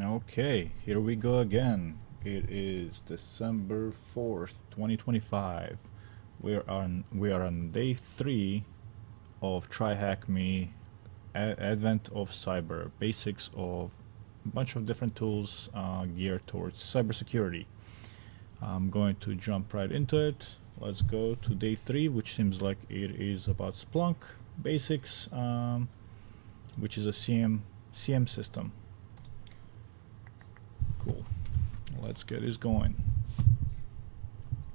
Okay, here we go again. It is December 4th, 2025. We are on day 3 of TryHackMe Advent of Cyber, basics of a bunch of different tools geared towards cybersecurity. I'm going to jump right into it. Let's go to day 3, which seems like it is about Splunk basics, which is a CM system. Cool. Let's get this going.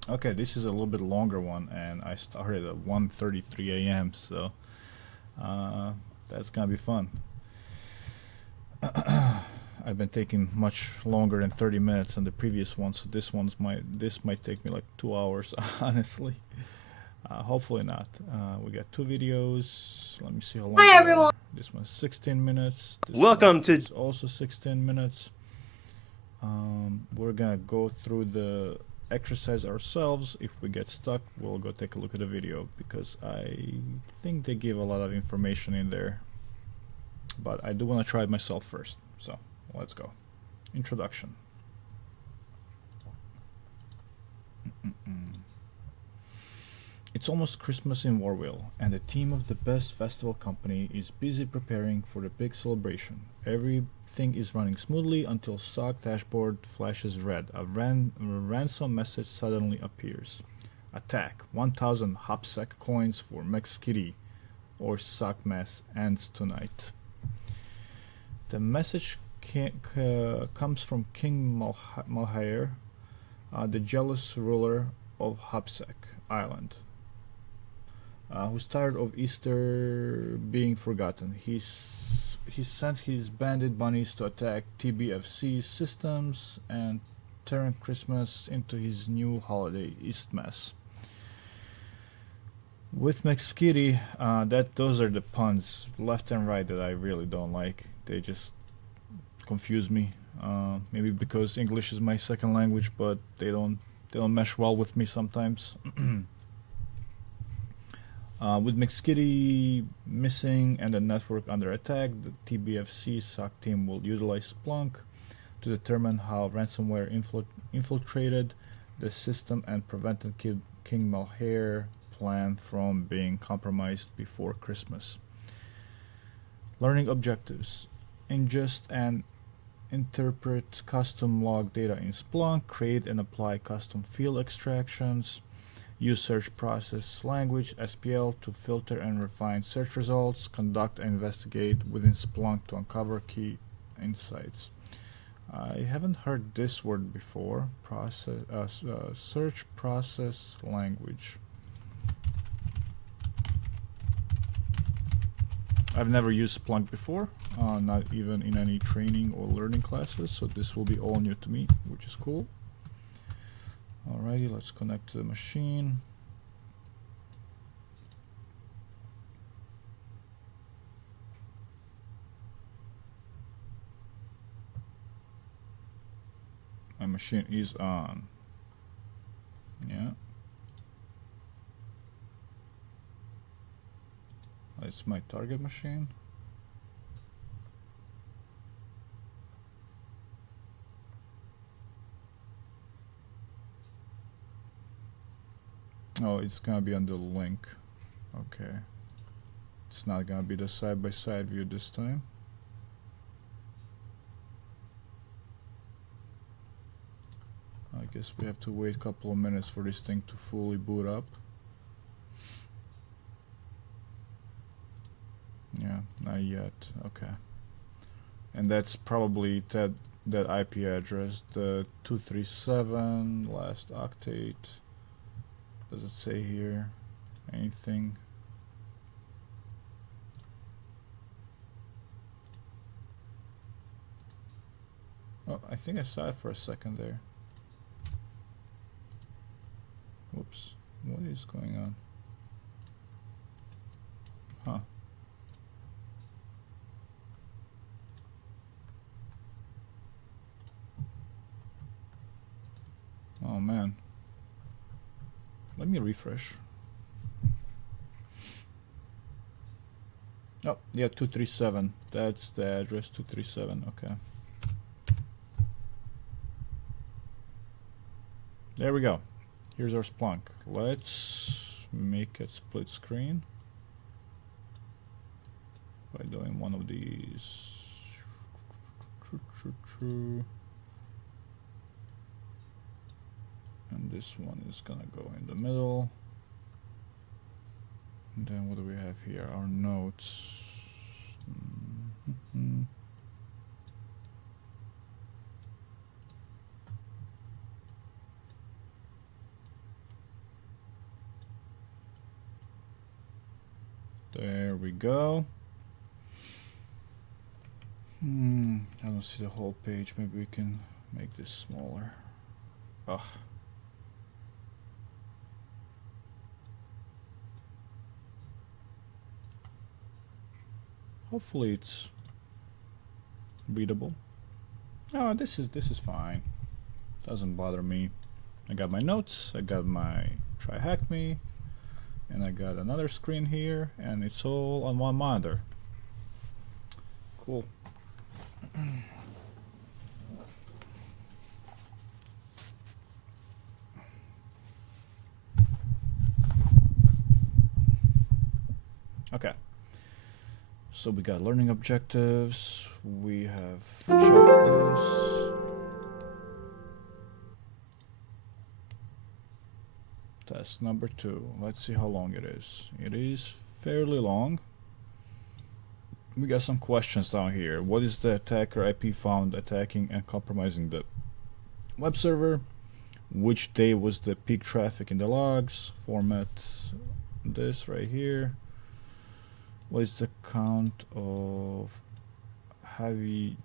Okay, this is a little bit longer one, and I started at 1:33 a.m. So that's gonna be fun. I've been taking much longer than 30 minutes on the previous one, so this might take me like 2 hours, honestly. Hopefully not. We got 2 videos. Let me see how long. Hi everyone. This one's 16 minutes. This Welcome one to is also 16 minutes. We're gonna go through the exercise ourselves. If we get stuck, we'll go take a look at the video, because I think they give a lot of information in there, but I do want to try it myself first. So let's go. Introduction. It's almost Christmas in Warville, and the team of the best festival company is busy preparing for the big celebration. Everything is running smoothly until SOC dashboard flashes red. A ransom message suddenly appears. Attack. 1000 HopSec coins for McSkitty or SOC mess ends tonight. The message comes from King Malhair, the jealous ruler of HopSec Island, who's tired of Easter being forgotten. He sent his bandit bunnies to attack TBFC's systems and turn Christmas into his new holiday, Eastmas. With McSkitty, those are the puns left and right that I really don't like. They just confuse me. Maybe because English is my second language, but they don't mesh well with me sometimes. With McSkitty missing and the network under attack, the TBFC SOC team will utilize Splunk to determine how ransomware infiltrated the system and prevented King Malhair plan from being compromised before Christmas. Learning objectives. Ingest and interpret custom log data in Splunk, create and apply custom field extractions, use search process language SPL to filter and refine search results, conduct and investigate within Splunk to uncover key insights. I haven't heard this word before. Search process language. I've never used Splunk before, not even in any training or learning classes, so this will be all new to me, which is cool. Alrighty, let's connect to the machine. My machine is on. Yeah. It's my target machine. Oh, it's gonna be on the link. Okay. It's not gonna be the side-by-side view this time. I guess we have to wait a couple of minutes for this thing to fully boot up. Yeah, not yet. Okay. And that's probably that IP address, the 237 last octet. Does it say here anything? Oh, I think I saw it for a second there. Whoops. What is going on? Huh. Oh man. Let me refresh. Oh, yeah, 237. That's the address, 237. Okay. There we go. Here's our Splunk. Let's make it split screen by doing one of these. And this one is gonna go in the middle. And then what do we have here? Our notes. There we go. I don't see the whole page. Maybe we can make this smaller. Ugh. Hopefully it's readable. Oh, this is fine. Doesn't bother me. I got my notes. I got my TryHackMe. And I got another screen here, and it's all on one monitor. Cool. Okay. So we got learning objectives. We have checked this. Test number 2. Let's see how long it is. It is fairly long. We got some questions down here. What is the attacker IP found attacking and compromising the web server? Which day was the peak traffic in the logs? Format this right here. What is the count of heavy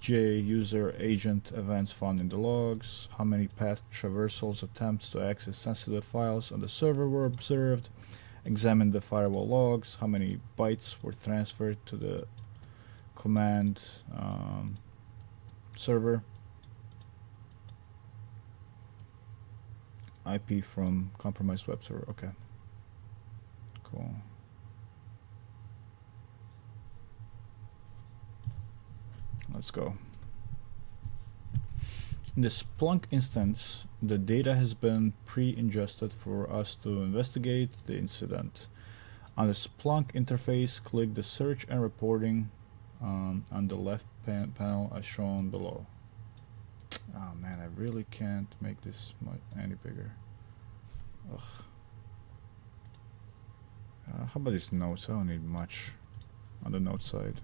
J user agent events found in the logs? How many path traversals attempts to access sensitive files on the server were observed? Examine the firewall logs. How many bytes were transferred to the command server? IP from compromised web server. Okay. Cool. Let's go. In the Splunk instance, the data has been pre-ingested for us to investigate the incident. On the Splunk interface, click the search and reporting on the left panel as shown below. Oh man, I really can't make this any bigger. Ugh. How about these notes? I don't need much on the note side.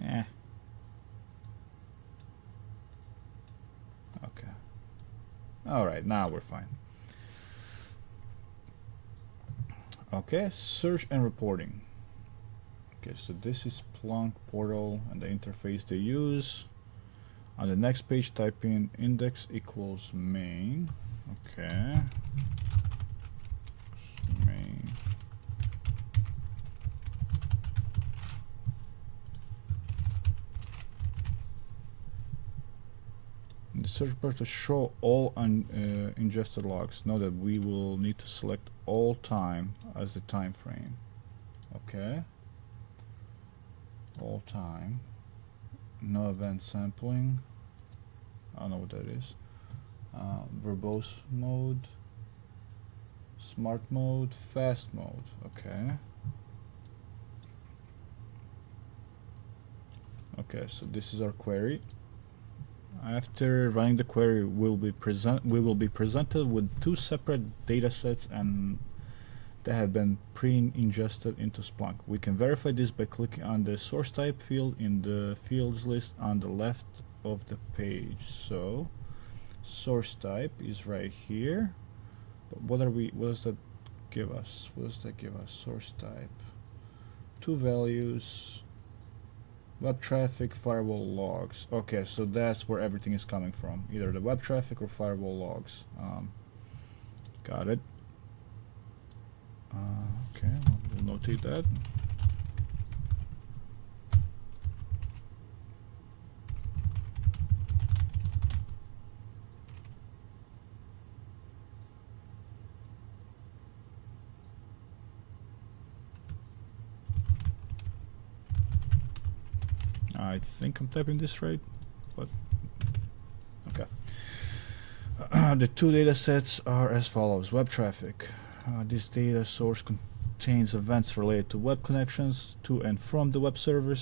Yeah. Okay. Alright, now we're fine. Okay, search and reporting. Okay, so this is Splunk portal and the interface they use. On the next page, type in index equals main. Okay. Main. In the search bar to show all ingested logs. Note that we will need to select all time as the time frame. Okay. All time. No event sampling. I don't know what that is. Verbose mode, smart mode, fast mode. Okay. Okay, so this is our query. After running the query, we will be presented with two separate data sets and they have been pre-ingested into Splunk. We can verify this by clicking on the source type field in the fields list on the left of the page. So source type is right here, but what does that give us? What does that give us? Source type, two values, web traffic, firewall logs. Okay, so that's where everything is coming from, either the web traffic or firewall logs. Got it. Okay, we'll notate that. I think I'm typing this right, but The two data sets are as follows. Web traffic. This data source contains events related to web connections to and from the web server.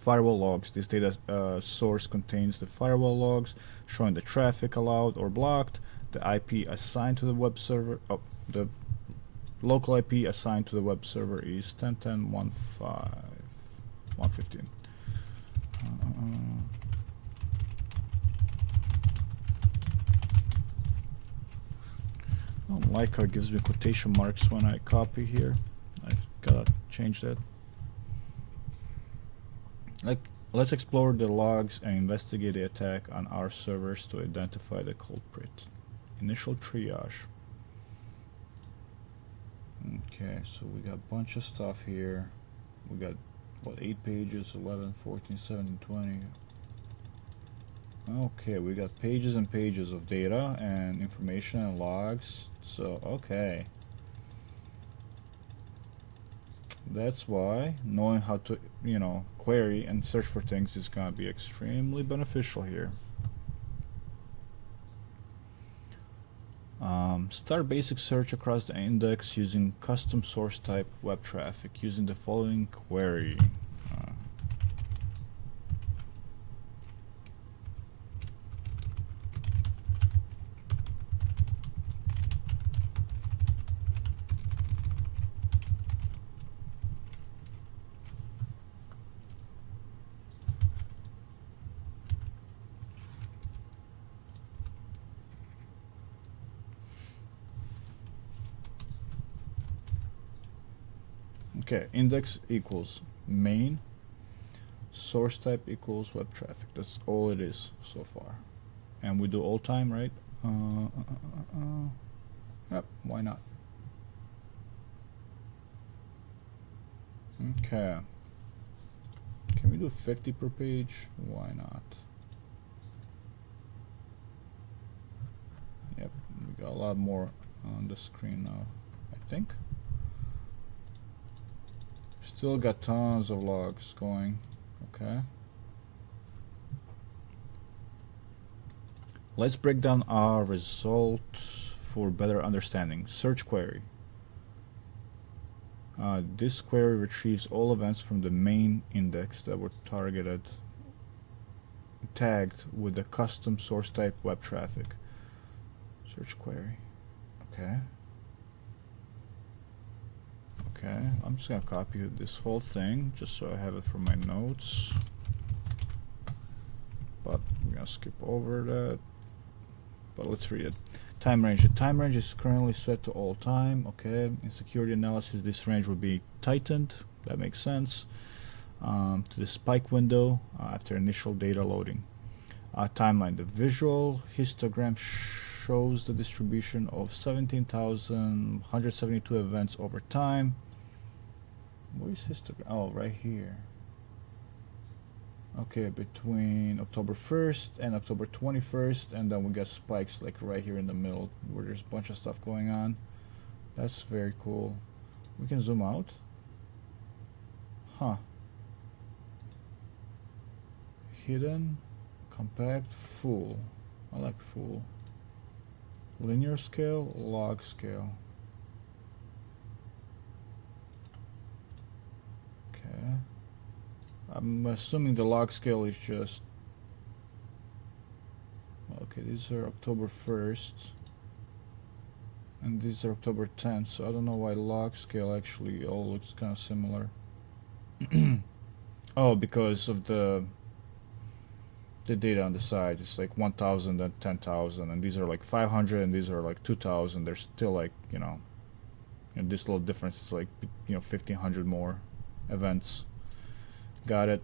Firewall logs. This data source contains the firewall logs showing the traffic allowed or blocked, the IP assigned to the web server. Oh, the local IP assigned to the web server is 10.10.1.5.115. I don't like how it gives me quotation marks when I copy here. I gotta change that. Let's explore the logs and investigate the attack on our servers to identify the culprit. Initial triage. Okay, so we got a bunch of stuff here. We got, what, 8 pages, 11, 14, 17, 20. Okay, we got pages and pages of data and information and logs. So, okay. That's why knowing how to, query and search for things is going to be extremely beneficial here. Start basic search across the index using custom source type web traffic using the following query. Okay, index equals main, source type equals web traffic. That's all it is so far. And we do all time, right? Yep, why not? Okay. Can we do 50 per page? Why not? Yep, we got a lot more on the screen now, I think. Still got tons of logs going. Okay. Let's break down our result for better understanding. Search query. This query retrieves all events from the main index that were tagged with the custom source type web traffic. Search query. Okay. Okay, I'm just gonna copy this whole thing just so I have it for my notes. But I'm gonna skip over that. But let's read it. Time range. The time range is currently set to all time. Okay. In security analysis, this range will be tightened. That makes sense. To the spike window after initial data loading. Timeline. The visual histogram shows the distribution of 17,172 events over time. Where's histogram? Oh, right here. Okay, between October 1st and October 21st, and then we get spikes like right here in the middle where there's a bunch of stuff going on. That's very cool. We can zoom out. Huh. Hidden, compact, full. I like full. Linear scale, log scale. Okay. I'm assuming the log scale is just... Okay, these are October 1st. And these are October 10th, so I don't know why log scale actually all looks kind of similar. Oh, because of the data on the side. It's like 1,000 and 10,000, and these are like 500, and these are like 2,000. They're still like, and this little difference is like, 1,500 more events. Got it.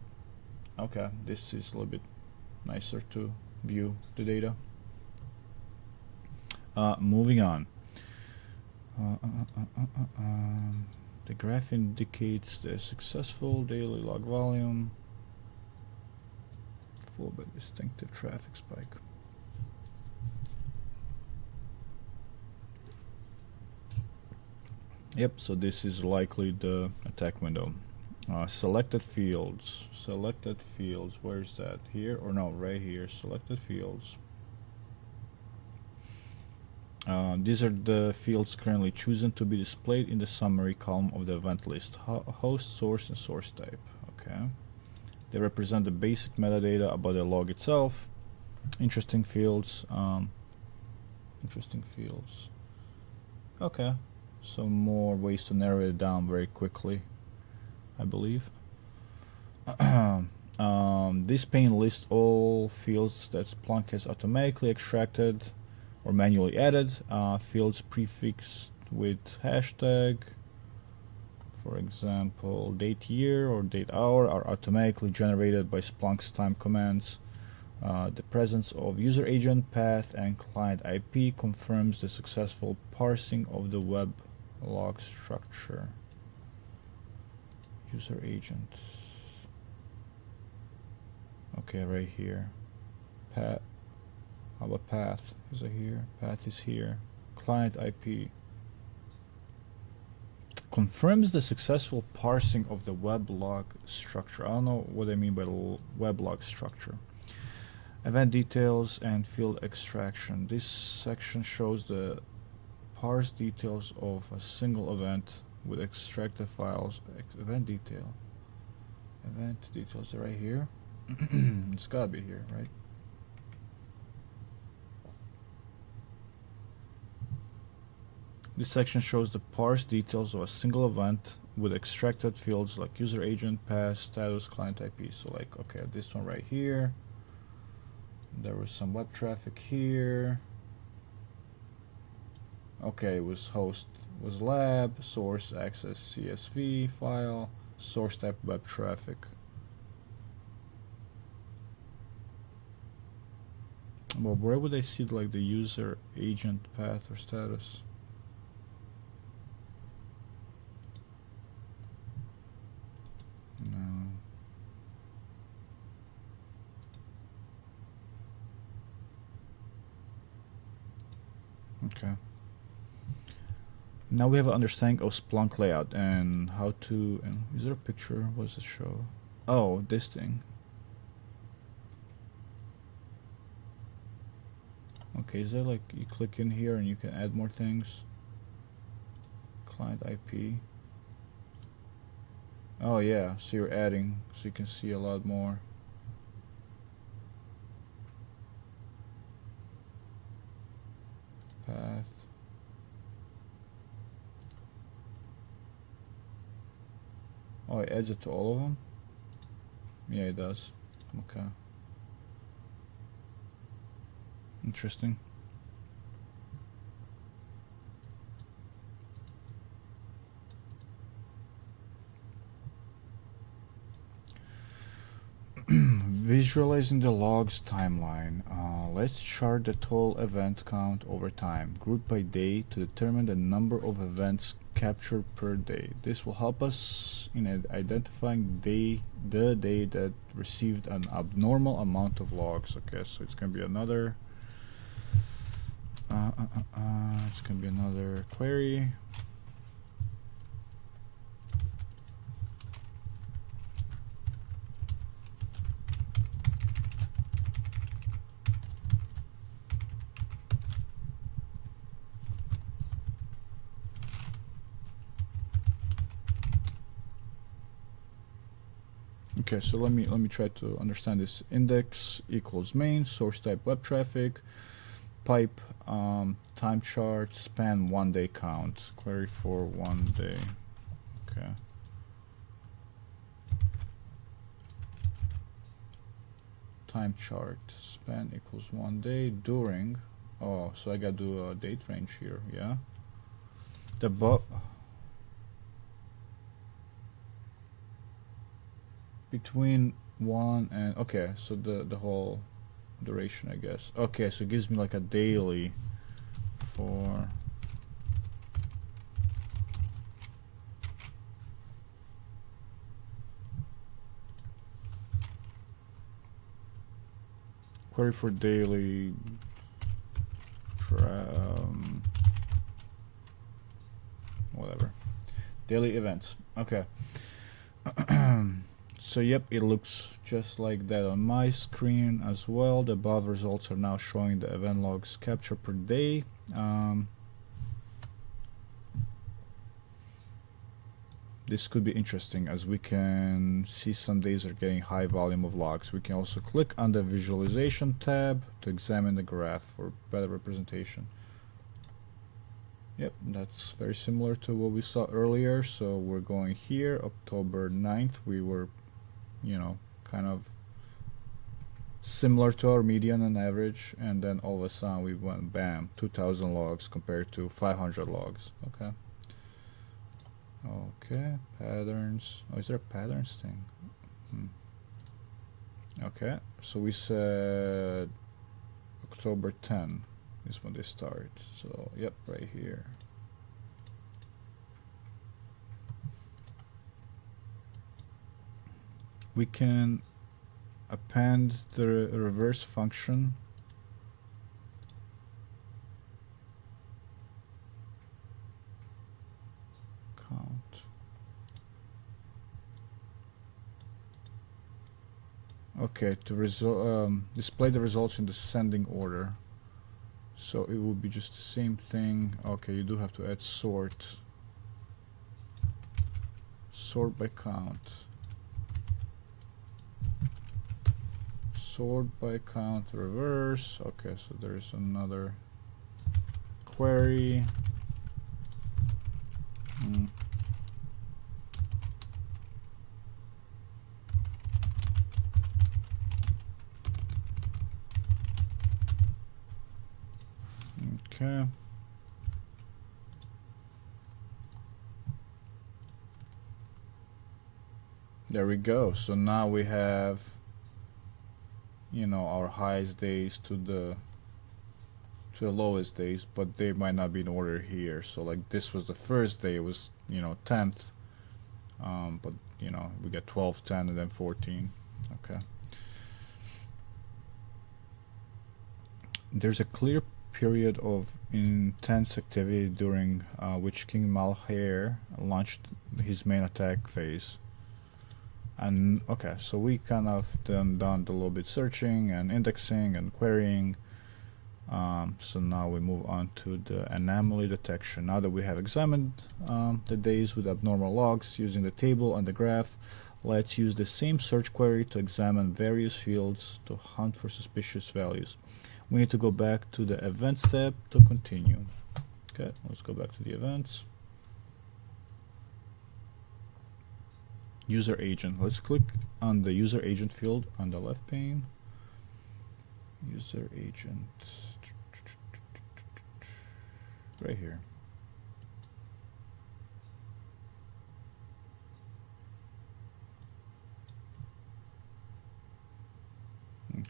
Okay, this is a little bit nicer to view the data. Moving on. The graph indicates the successful daily log volume. Full but distinctive traffic spike. Yep, so this is likely the attack window. Selected fields. Selected fields. Where's that? Here or no? Right here. Selected fields. These are the fields currently chosen to be displayed in the summary column of the event list. Host, source, and source type. Okay. They represent the basic metadata about the log itself. Interesting fields. Interesting fields. Okay. Some more ways to narrow it down very quickly, I believe. This pane lists all fields that Splunk has automatically extracted or manually added. Fields prefixed with hashtag, for example, date year or date hour, are automatically generated by Splunk's time commands. The presence of user agent path and client IP confirms the successful parsing of the web log structure. User agent. Okay, right here. Path. How about path? Is it here? Path is here. Client IP. Confirms the successful parsing of the web log structure. I don't know what I mean by the web log structure. Event details and field extraction. This section shows the parse details of a single event with extracted files. Event detail. Event details are right here. It's gotta be here, right? This section shows the parse details of a single event with extracted fields like user agent, path, status, client IP. So like, okay, this one right here. There was some web traffic here. Okay, it was host was lab, source access CSV file, source type web traffic. Well, where would I see like the user agent path or status? No. Okay. Now we have an understanding of Splunk layout and how to. And is there a picture? What does it show? Oh, this thing. Okay, is that like you click in here and you can add more things? Client IP. Oh yeah, so you're adding, so you can see a lot more. Path. Oh, it adds it to all of them? Yeah, it does. Okay. Interesting. Visualizing the logs timeline. Let's chart the total event count over time, grouped by day, to determine the number of events captured per day. This will help us in identifying the day that received an abnormal amount of logs. Okay, so it's gonna be another. It's gonna be another query. Okay, so let me try to understand this. Index equals main, source type web traffic, pipe, time chart, span 1 day count, query for 1 day. Okay. Time chart, span equals 1 day during. Oh, so I gotta do a date range here, yeah. The between 1 and, okay, so the whole duration, I guess. Okay, so it gives me like a daily for query for daily whatever daily events. Okay. So yep, it looks just like that on my screen as well. The above results are now showing the event logs captured per day This could be interesting, as we can see some days are getting high volume of logs. We can also click on the visualization tab to examine the graph for better representation. Yep, that's very similar to what we saw earlier. So we're going here, October 9th. We were, you know, kind of similar to our median and average, and then all of a sudden we went bam, 2,000 logs compared to 500 logs. Okay. Okay, patterns. Oh, is there a patterns thing? Okay, so we said October 10 is when they start. So, yep, right here. We can append the reverse function. Okay, to display the results in descending order. So it will be just the same thing. Okay, you do have to add sort. Sort by count. Sort by count reverse. Okay, so there's another query. Okay. There we go. So now we have, you know, our highest days to the lowest days, but they might not be in order here. So like this was the first day, it was, you know, 10th, but you know, we get 12, 10, and then 14. Okay. There's a clear period of intense activity during which King Malhair launched his main attack phase. And okay, so we kind of done a little bit searching and indexing and querying. So now we move on to the anomaly detection. Now that we have examined the days with abnormal logs using the table and the graph, let's use the same search query to examine various fields to hunt for suspicious values. We need to go back to the events tab to continue. Okay, let's go back to the events. User agent. Let's click on the user agent field on the left pane. User agent. Right here.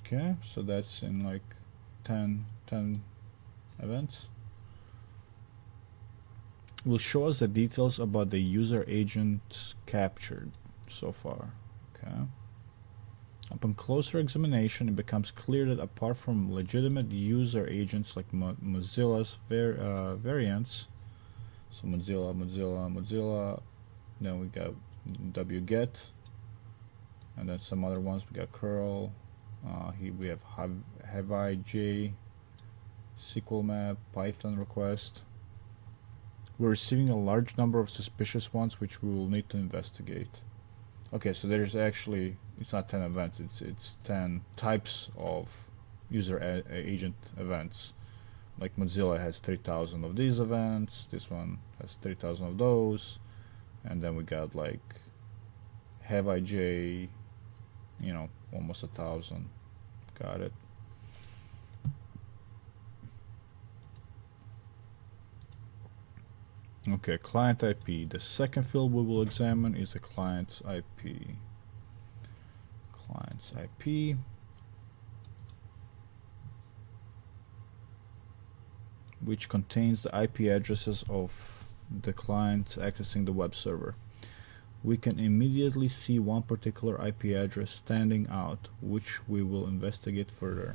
Okay, so that's in like 10 events. Will show us the details about the user agents captured so far. Okay. Upon closer examination, it becomes clear that apart from legitimate user agents like Mozilla's variants, so Mozilla, then we got wget, and then some other ones. We got curl. We have HaviJ, SQL map, Python request. We're receiving a large number of suspicious ones which we will need to investigate. Okay, so there's actually, it's not 10 events, it's 10 types of user agent events. Like Mozilla has 3,000 of these events, this one has 3,000 of those, and then we got like HaviJ, you know, almost 1,000. Got it. Okay, client IP. The second field we will examine is the client's IP. Client's IP. Which contains the IP addresses of the clients accessing the web server. We can immediately see one particular IP address standing out, which we will investigate further.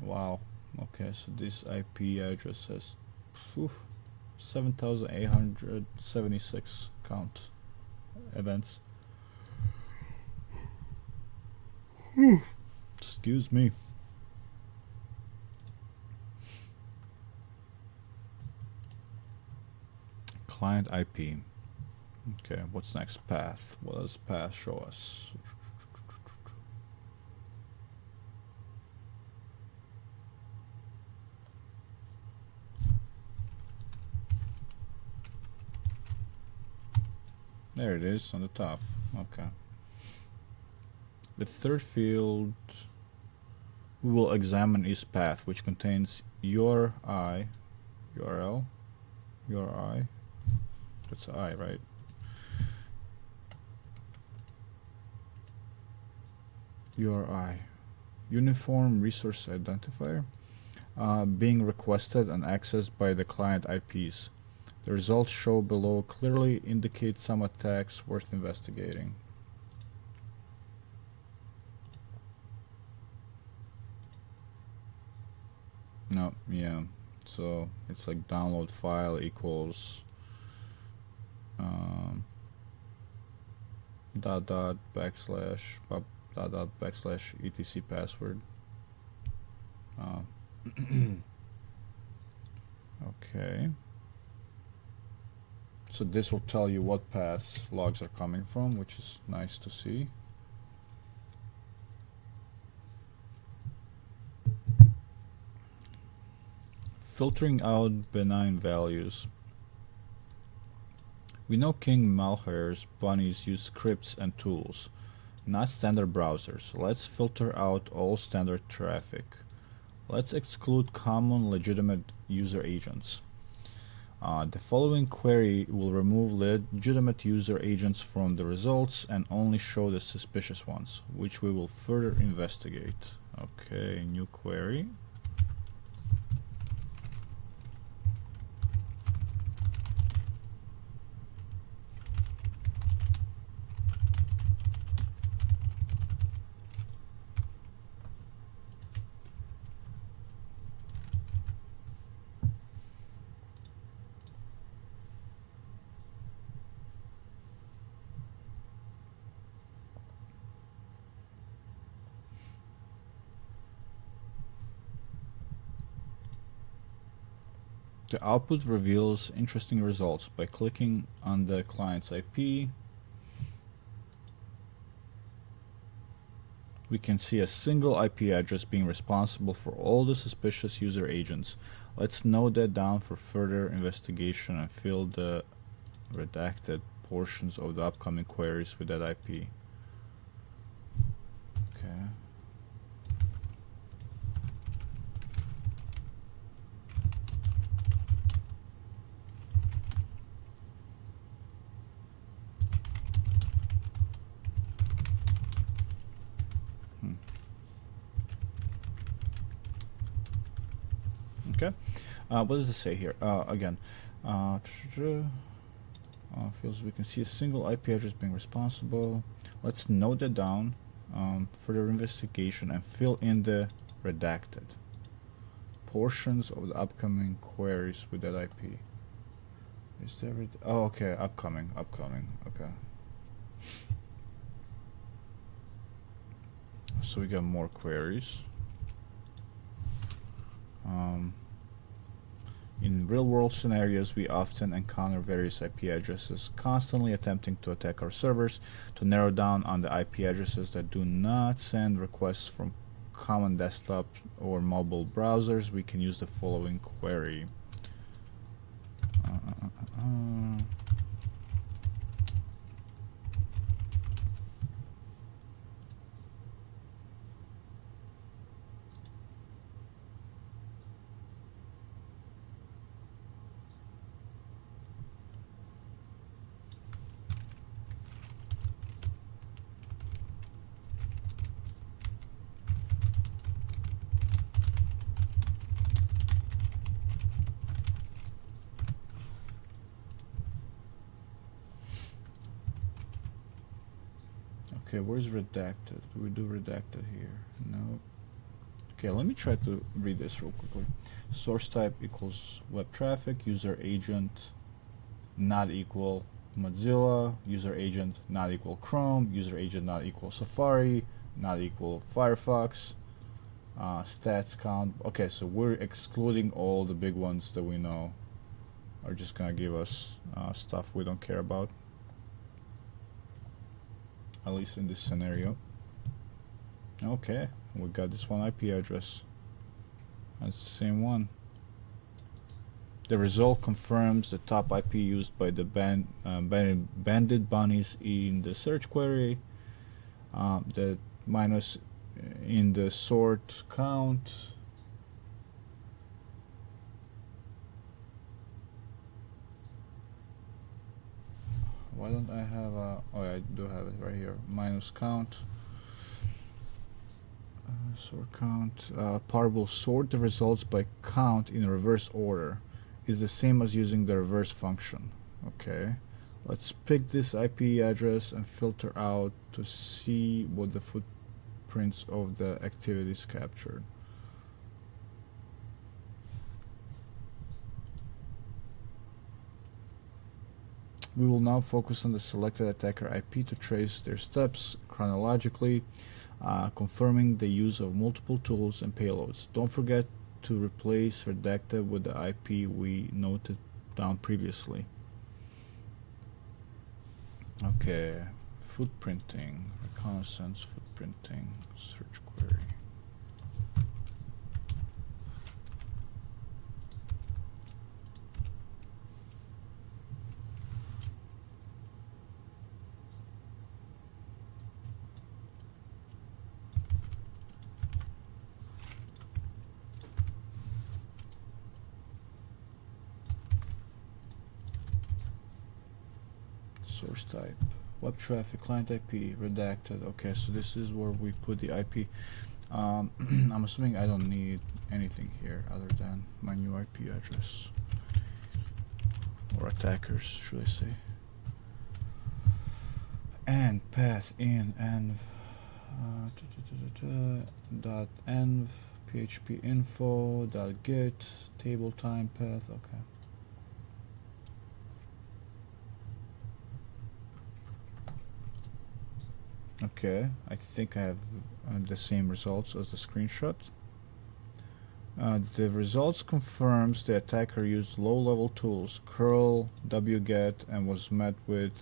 Wow. Okay, so this IP address has 7,876 count events. Excuse me. client IP. Okay, what's next? Path. What does path show us? There it is on the top. Okay. The third field we will examine is path, which contains URI, URL, URI. That's I, right? URI, Uniform Resource Identifier, being requested and accessed by the client IPs. The results shown below clearly indicate some attacks worth investigating. No, yeah. So it's like download file equals dot dot backslash dot dot backslash etc password. Okay. So this will tell you what paths logs are coming from, which is nice to see. Filtering out benign values. We know king malware's bunnies use scripts and tools, not standard browsers. Let's filter out all standard traffic. Let's exclude common legitimate user agents. The following query will remove legitimate user agents from the results and only show the suspicious ones, which we will further investigate. Okay, new query. The output reveals interesting results. By clicking on the client's IP, we can see a single IP address being responsible for all the suspicious user agents. Let's note that down for further investigation and fill the redacted portions of the upcoming queries with that IP. Okay. Okay. What does it say here? Again, fields we can see a single IP address being responsible. Let's note that down. Further investigation and fill in the redacted portions of the upcoming queries with that IP. Is there? Oh, okay. Upcoming. Okay. So we got more queries. In real-world scenarios, we often encounter various IP addresses constantly attempting to attack our servers. To narrow down on the IP addresses that do not send requests from common desktop or mobile browsers, we can use the following query. Okay, where's redacted? Do we do redacted here? No. Okay, let me try to read this real quickly. Source type equals web traffic, user agent not equal Mozilla, user agent not equal Chrome, user agent not equal Safari, not equal Firefox, stats count. Okay, so we're excluding all the big ones that we know. are just gonna give us stuff we don't care about, at least in this scenario. Okay, we got this one IP address. That's the same one. The result confirms the top IP used by the banded bunnies in the search query. The minus in the sort count. Why don't I have a... oh, I do have it right here. Minus count. Sort count. Par will sort the results by count in reverse order. Is the same as using the reverse function. Okay. Let's pick this IP address and filter out to see what the footprints of the activities captured. We will now focus on the selected attacker IP to trace their steps chronologically, confirming the use of multiple tools and payloads. Don't forget to replace redacted with the IP we noted down previously. Okay, footprinting, reconnaissance footprinting, search query. Source type, web traffic, client IP, redacted. Okay, so this is where we put the IP. I'm assuming I don't need anything here other than my new IP address. Or attackers, should I say. And path in env dot env php info dot get table time path. Okay. Okay, I think I have the same results as the screenshot. The results confirms the attacker used low-level tools, curl, wget, and was met with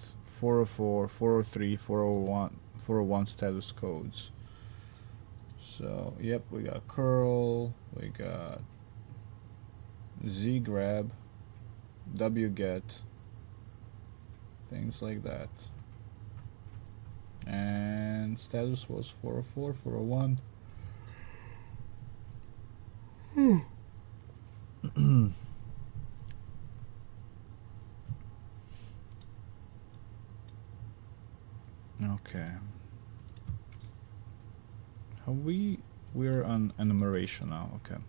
404, 403, 401 status codes. So, yep, we got curl, we got zgrab, wget, things like that. And status was 404, 401. Okay. We're on enumeration now. Okay.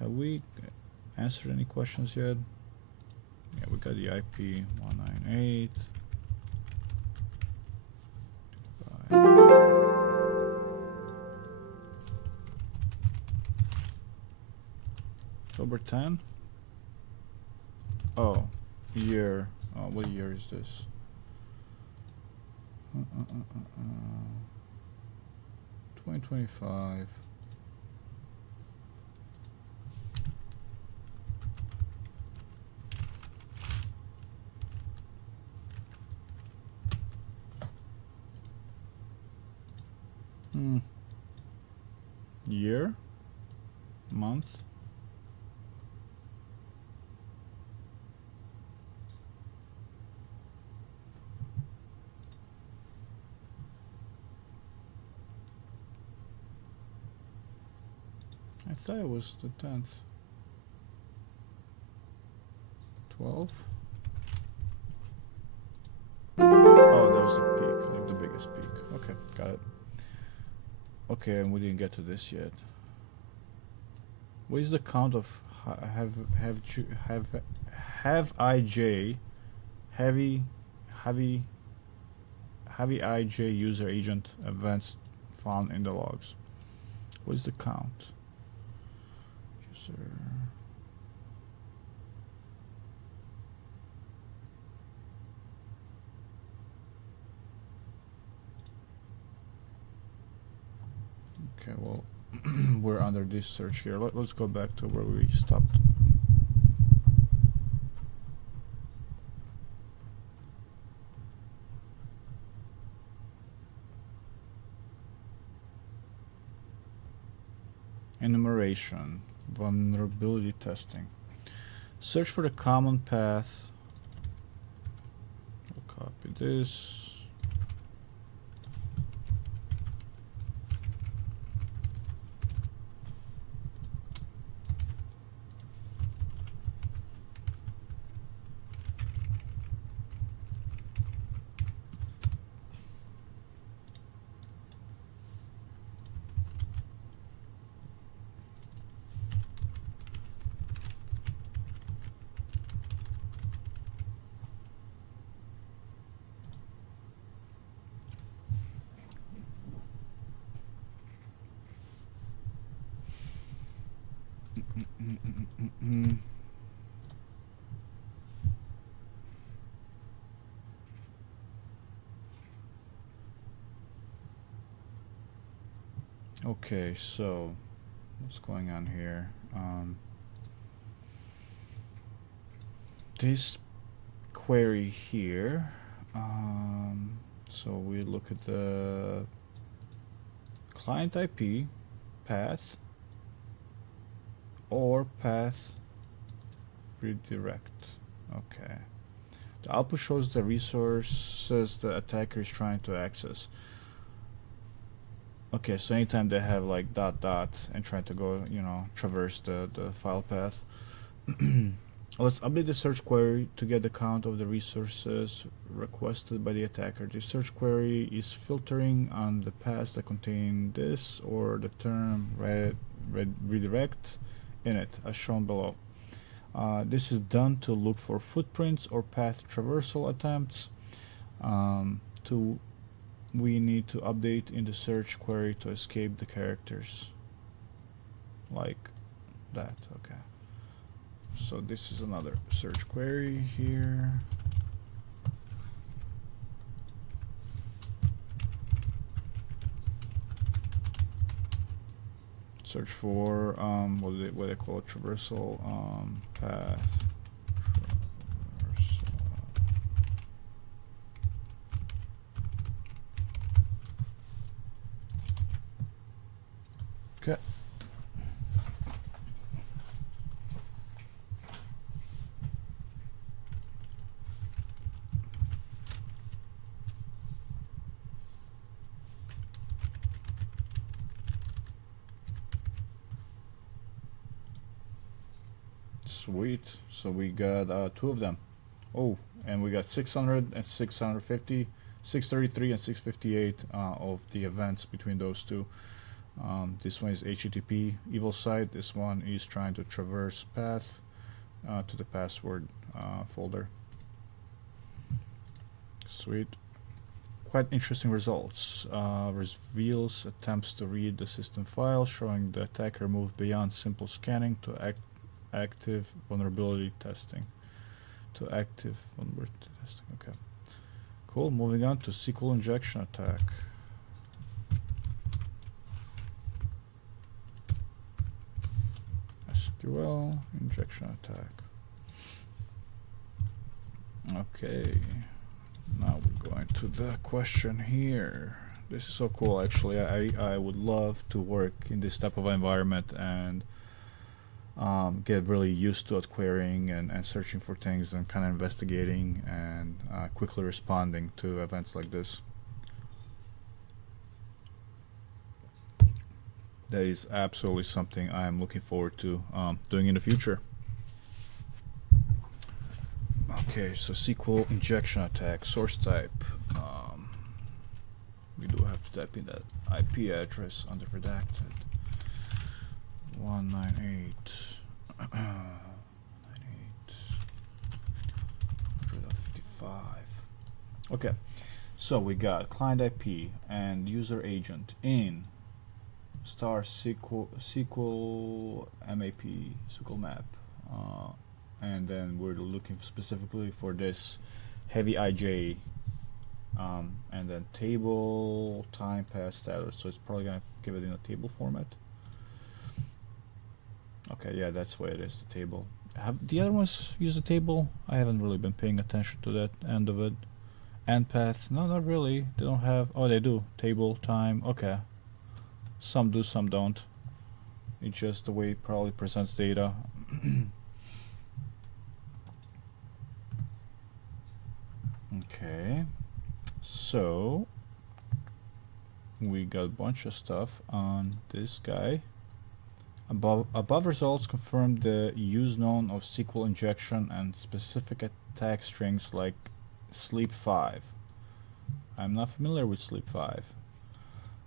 Have we answered any questions yet? Yeah, we got the IP 198. October 10? Oh, year. What year is this? 2025. Year? Month? I thought it was the 10th. 12? Oh, that was the peak, like the biggest peak. Okay, got it. Okay, and we didn't get to this yet. What is the count of have IJ heavy IJ user agent events found in the logs? What is the count? User. Okay, well, we're under this search here. Let's go back to where we stopped. Enumeration, vulnerability testing. Search for the common path. We'll copy this. Okay, so what's going on here? This query here. So we look at the client IP path or path redirect. Okay. The output shows the resources the attacker is trying to access. Okay, so anytime they have like ... and trying to go, you know, traverse the file path. Let's update the search query to get the count of the resources requested by the attacker. The search query is filtering on the paths that contain this or the term redirect in it, as shown below. This is done to look for footprints or path traversal attempts. We need to update in the search query to escape the characters. Like that, okay. So this is another search query here. Search for what they call traversal path. Okay. Sweet. So we got 2 of them. Oh, and we got 600 and 650, 633 and 658 of the events between those two. This one is HTTP evil site. This one is trying to traverse path to the password folder. Sweet. Quite interesting results. Reveals attempts to read the system file, showing the attacker moved beyond simple scanning to active vulnerability testing. Okay. Cool. Moving on to SQL injection attack. SQL injection attack. Okay. Now we're going to the question here. This is so cool, actually. I would love to work in this type of environment and get really used to it, querying and searching for things and kind of investigating and quickly responding to events like this. That is absolutely something I am looking forward to doing in the future. Okay, so SQL injection attack, source type. We do have to type in that IP address under redacted. 198.168.155. Okay, so we got client IP and user agent in star SQL map, and then we're looking specifically for this heavy IJ, and then table time pass status. So it's probably gonna give it in a table format. Okay, yeah, that's why it is, the table. Have the other ones use the table? I haven't really been paying attention to that end of it. End path, no, not really. They don't have. Oh, they do. Table time. Okay. Some do, some don't. It's just the way it probably presents data. Okay, so we got a bunch of stuff on this guy. Above results confirm the use known of SQL injection and specific attack strings like sleep 5. I'm not familiar with sleep 5.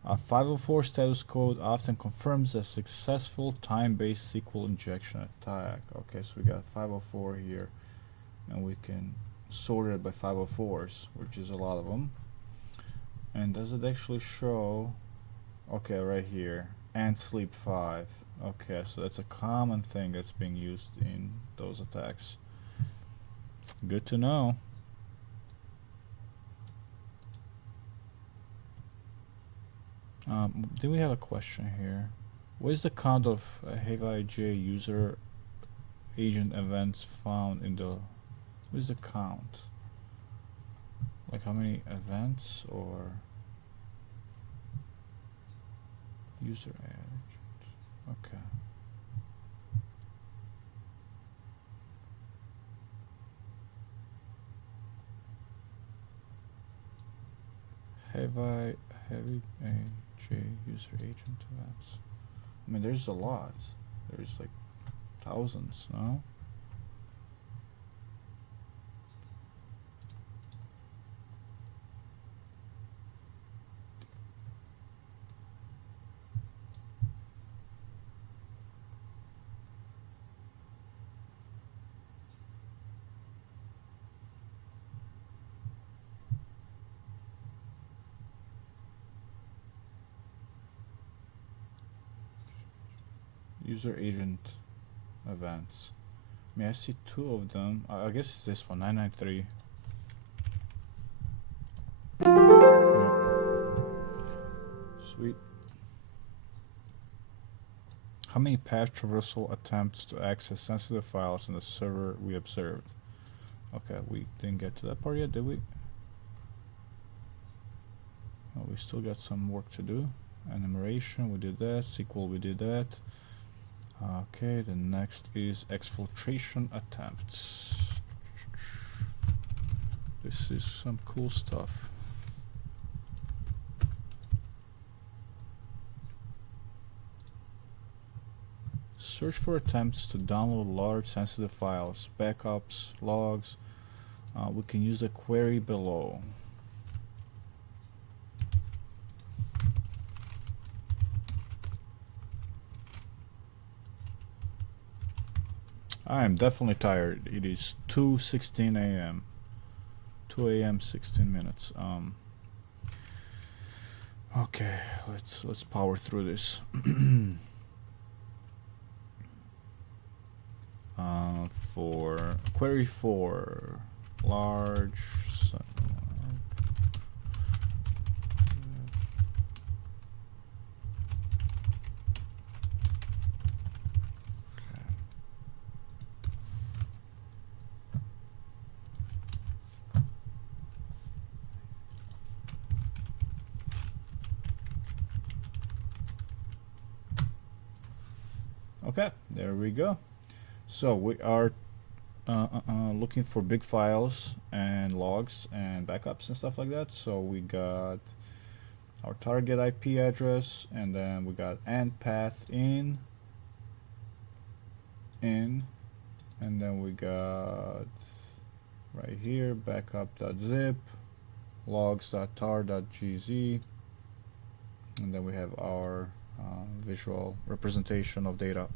A 504 status code often confirms a successful time-based SQL injection attack. Okay, so we got 504 here, and we can sort it by 504s, which is a lot of them. And does it actually show? Okay, right here, and sleep 5. Okay, so that's a common thing that's being used in those attacks. Good to know. Do we have a question here? What is the count of HAVI user agent events found in the... What is the count? Like how many events or user agent? Okay. Heavy user agent events. I mean, there's a lot. There's like thousands, no? User agent events. I mean, I see two of them. I guess it's this one, 993. Sweet. How many path traversal attempts to access sensitive files on the server we observed? Okay, we didn't get to that part yet, did we? Oh, we still got some work to do. Enumeration, we did that. SQL, we did that. Okay, the next is exfiltration attempts. This is some cool stuff. Search for attempts to download large sensitive files, backups, logs. We can use the query below. I am definitely tired. It is 2:16 a.m. 2 a.m. 16 minutes. Okay, let's power through this. For query for large. Okay, there we go. So we are looking for big files and logs and backups and stuff like that. So we got our target IP address, and then we got end path in, and then we got right here backup.zip, logs.tar.gz, and then we have our visual representation of data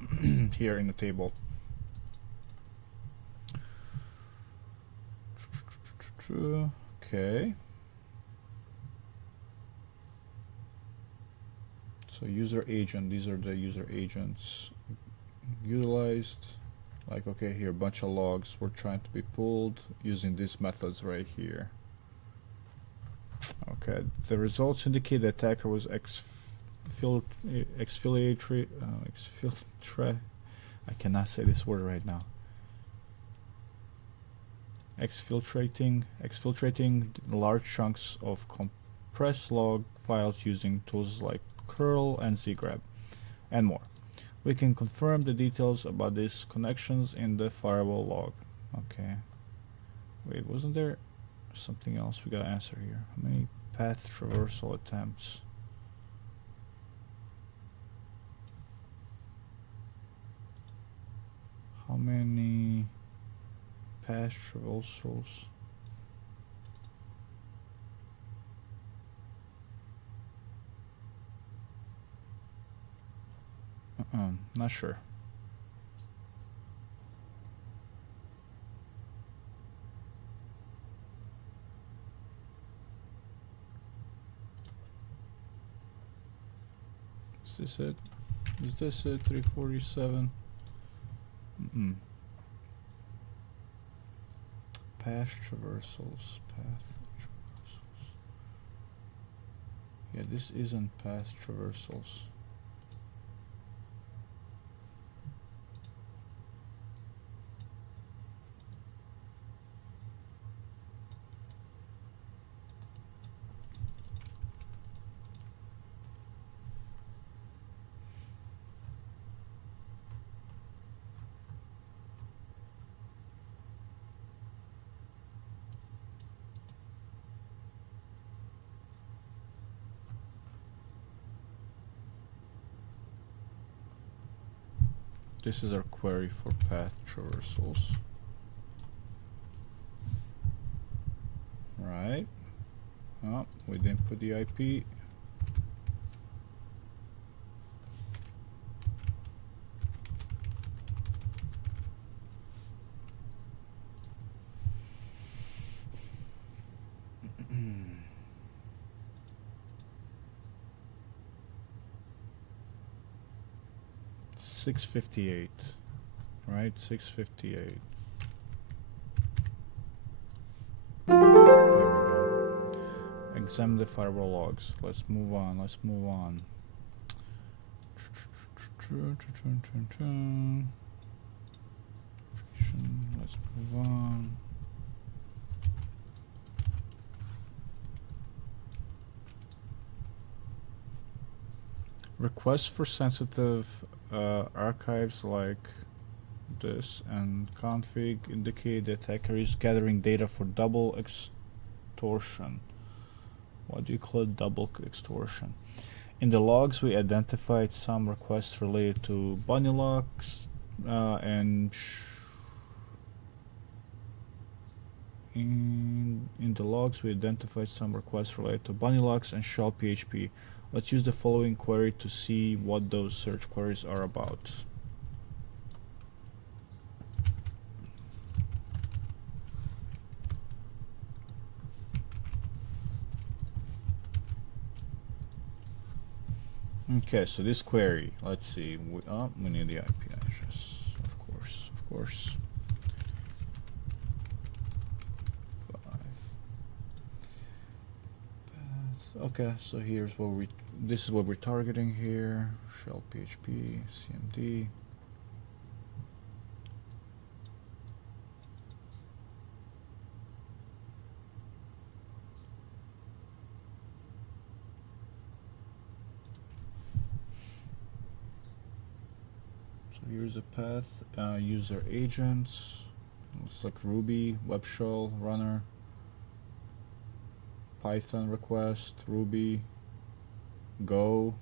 here in the table. Okay. So user agent, these are the user agents utilized. Like, okay, here a bunch of logs were trying to be pulled using these methods right here. Okay, the results indicate the attacker was exfiltrate. I cannot say this word right now. Exfiltrating large chunks of compressed log files using tools like curl and zgrab and more. We can confirm the details about these connections in the firewall log. Okay. Wait, wasn't there something else we gotta answer here? How many path traversal attempts? How many path traversals? Not sure. Is this it? Is this it? 347? Path traversals. Yeah, this isn't path traversals. This is our query for path traversals. Right. Oh, we didn't put the IP. $658, right? $658. There we go. Examine the firewall logs. Let's move on. Let's move on. Let's move on. Requests for sensitive archives like this and config indicate the attacker is gathering data for double extortion. What do you call it? Double extortion. In the logs, we identified some requests related to bunny locks and in the logs we identified some requests related to bunny locks and shell PHP. Let's use the following query to see what those search queries are about. Okay, so this query, let's see, we need the IP address, of course. Okay, so here's what this is what we're targeting here. Shell PHP, CMD. So here's a path, user agents. Looks like Ruby, web shell, runner. Python request, Ruby, Go.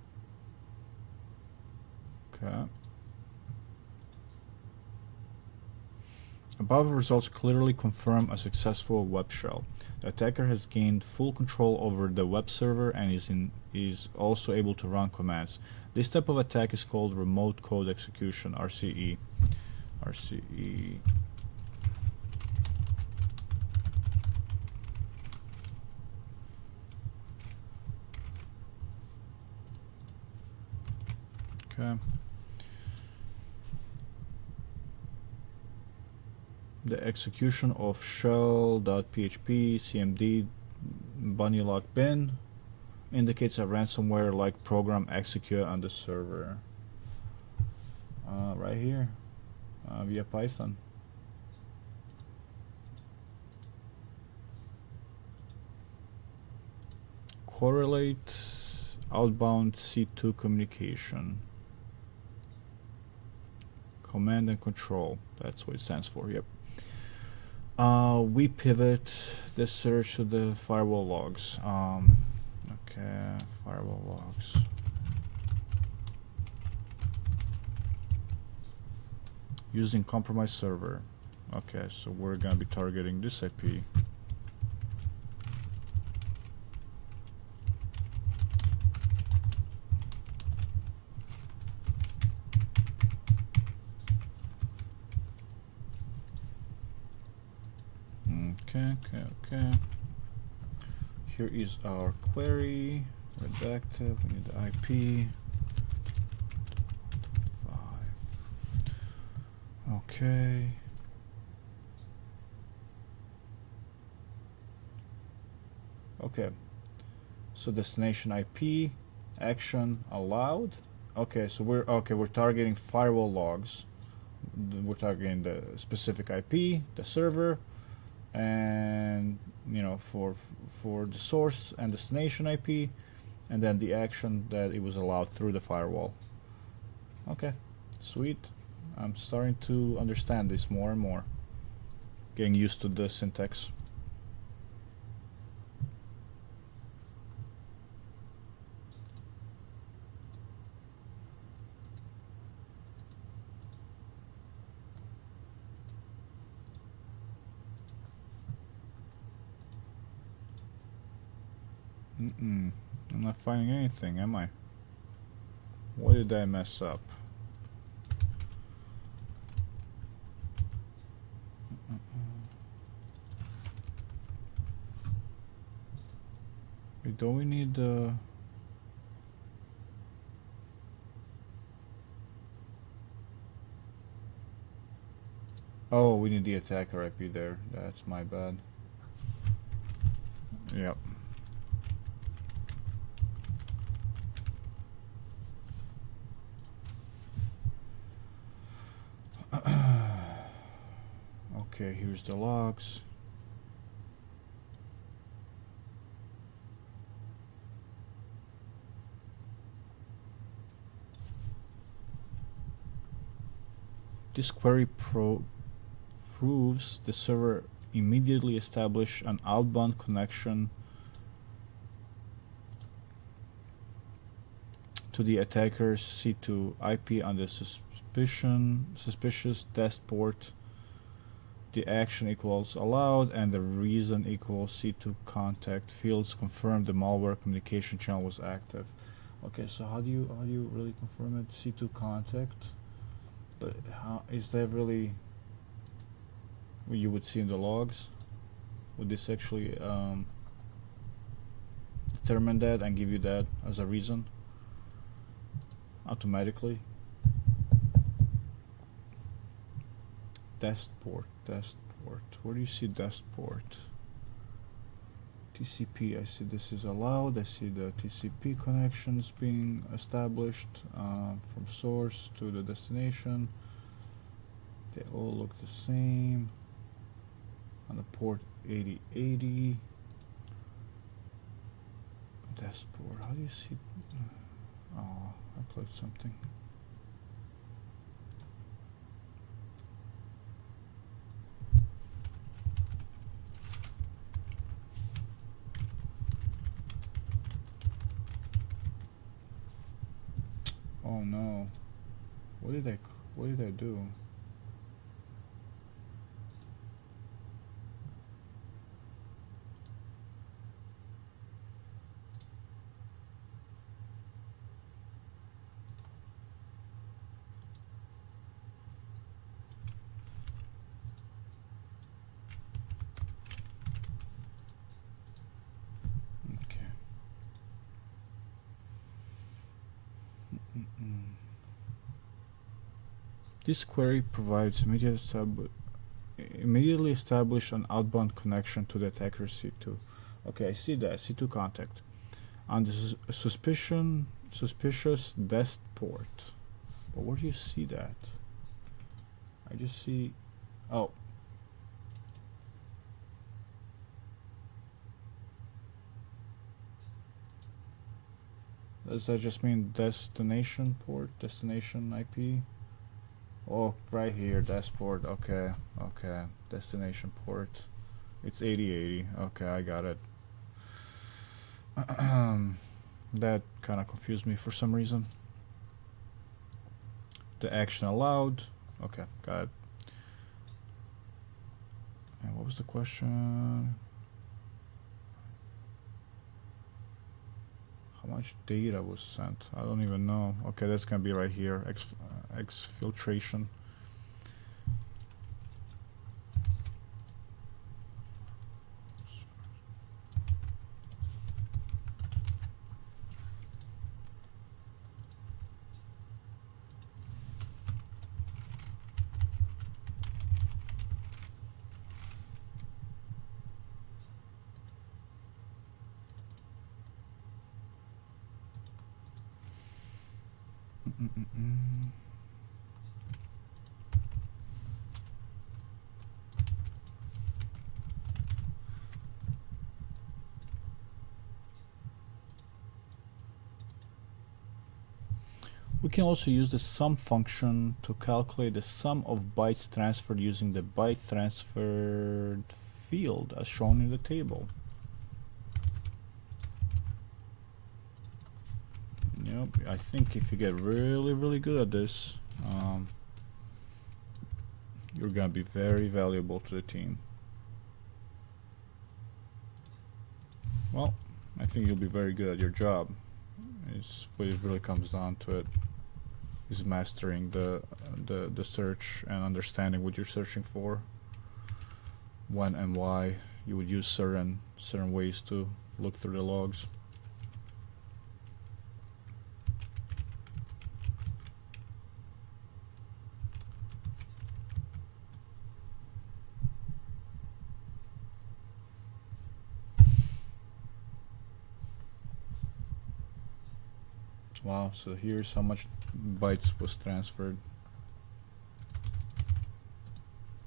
Okay. Above results clearly confirm a successful web shell. The attacker has gained full control over the web server and is also able to run commands. This type of attack is called remote code execution, RCE. RCE. Okay. The execution of shell.php cmd bunnylock bin indicates a ransomware-like program execute on the server. Right here, via Python. Correlate outbound C2 communication. Command and control. That's what it stands for. Yep. We pivot the search to the firewall logs. Okay, firewall logs. Using compromised server. Okay, so we're gonna be targeting this IP. Okay. Here is our query. Redacted. We need the IP. Okay. Okay. So destination IP, action allowed. Okay, so we're targeting firewall logs. We're targeting the specific IP, the server, and for the source and destination IP, and then the action that it was allowed through the firewall. Okay, sweet. I'm starting to understand this more and more. Getting used to the syntax. I'm not finding anything, am I? What did I mess up? Don't we need the... Oh, we need the attacker IP there. That's my bad. Yep. Okay, here's the logs. This query proves the server immediately established an outbound connection to the attacker's C2 IP on the suspicious test port. The action equals allowed and the reason equals C2 contact fields confirm the malware communication channel was active. Okay, so how do you really confirm it? C2 contact, but how is that really what you would see in the logs? Would this actually determine that and give you that as a reason automatically? Test port. Where do you see test port? TCP, I see this is allowed. I see the TCP connections being established from source to the destination. They all look the same. On the port 8080. Test port, how do you see? Oh, I clicked something. Oh no. What did I do? This query provides immediately establish an outbound connection to the attacker's C2. Okay, I see that, C2 contact. On the suspicious desk port. But where do you see that? I just see... Oh. Does that just mean destination port, destination IP? Oh, right here, dashboard. Okay, okay. Destination port. It's 8080. Okay, I got it. That kind of confused me for some reason. The action allowed. Okay, got it. And what was the question? How much data was sent? I don't even know. Okay, that's gonna be right here. Exfiltration. We can also use the sum function to calculate the sum of bytes transferred using the byte transferred field as shown in the table. Yep, I think if you get really good at this, you're gonna be very valuable to the team. Well, I think you'll be very good at your job. It's what it really comes down to it, is mastering the search and understanding what you're searching for, when and why you would use certain ways to look through the logs. Wow, so here's how much bytes was transferred.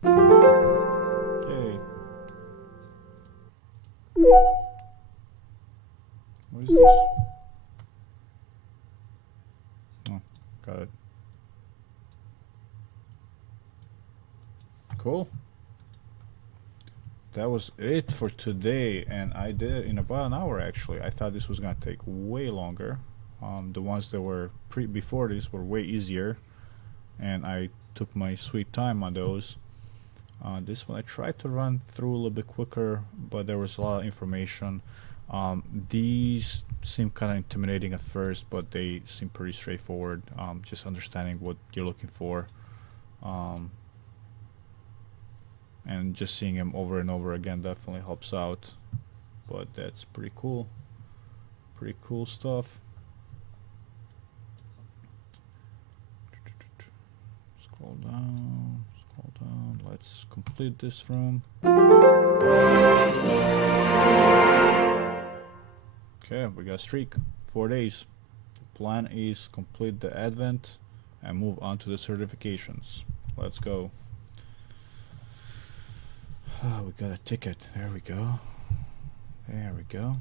Yay. What is this? Oh, got it. Cool. That was it for today, and I did it in about an hour actually. I thought this was gonna take way longer. The ones that were before this were way easier, and I took my sweet time on those. This one I tried to run through a little bit quicker, but there was a lot of information. These seem kind of intimidating at first, but they seem pretty straightforward. Just understanding what you're looking for, and just seeing them over and over again definitely helps out. But that's pretty cool. Pretty cool stuff. Scroll down, scroll down. Let's complete this room. Okay, we got a streak. 4 days. The plan is complete the advent and move on to the certifications. Let's go. We got a ticket. There we go. There we go.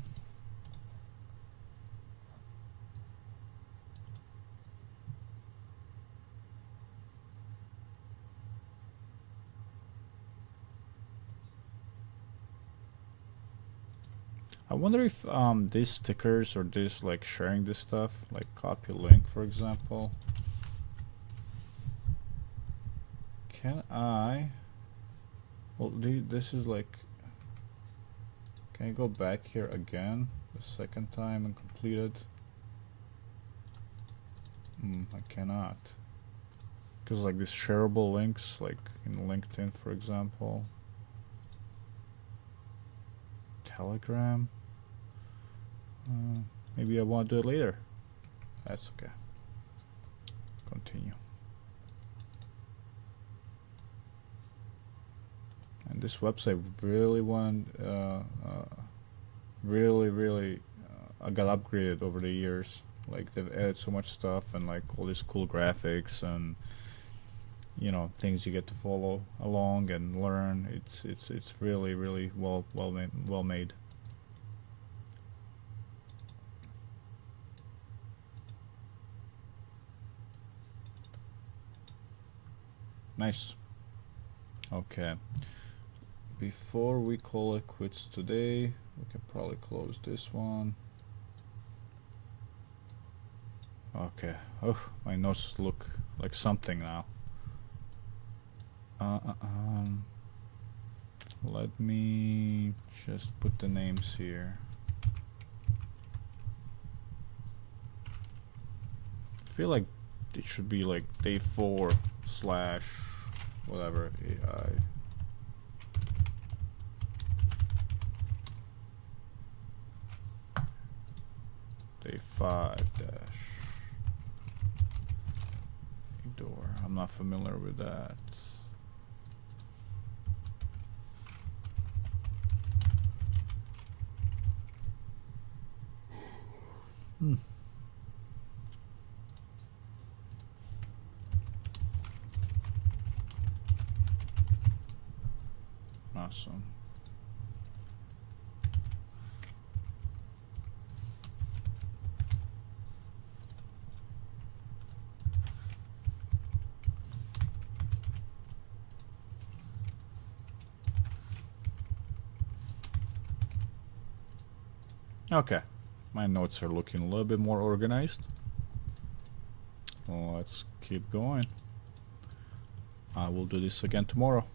I wonder if these stickers or this like sharing this stuff, like copy link for example, can I, well this is like, can I go back here again the second time and complete it? I cannot, because like these shareable links like in LinkedIn for example, Telegram, maybe I want to do it later. That's okay. Continue. And this website really got upgraded over the years. Like they've added so much stuff and like all these cool graphics and things you get to follow along and learn. It's really well made. Nice. Okay. Before we call it quits today, we can probably close this one. Okay. Oh, my notes look like something now. Let me just put the names here. I feel like it should be like day 4 / whatever AI. Day 5 dash door. I'm not familiar with that. Awesome. Okay, my notes are looking a little bit more organized. Let's keep going. I will do this again tomorrow.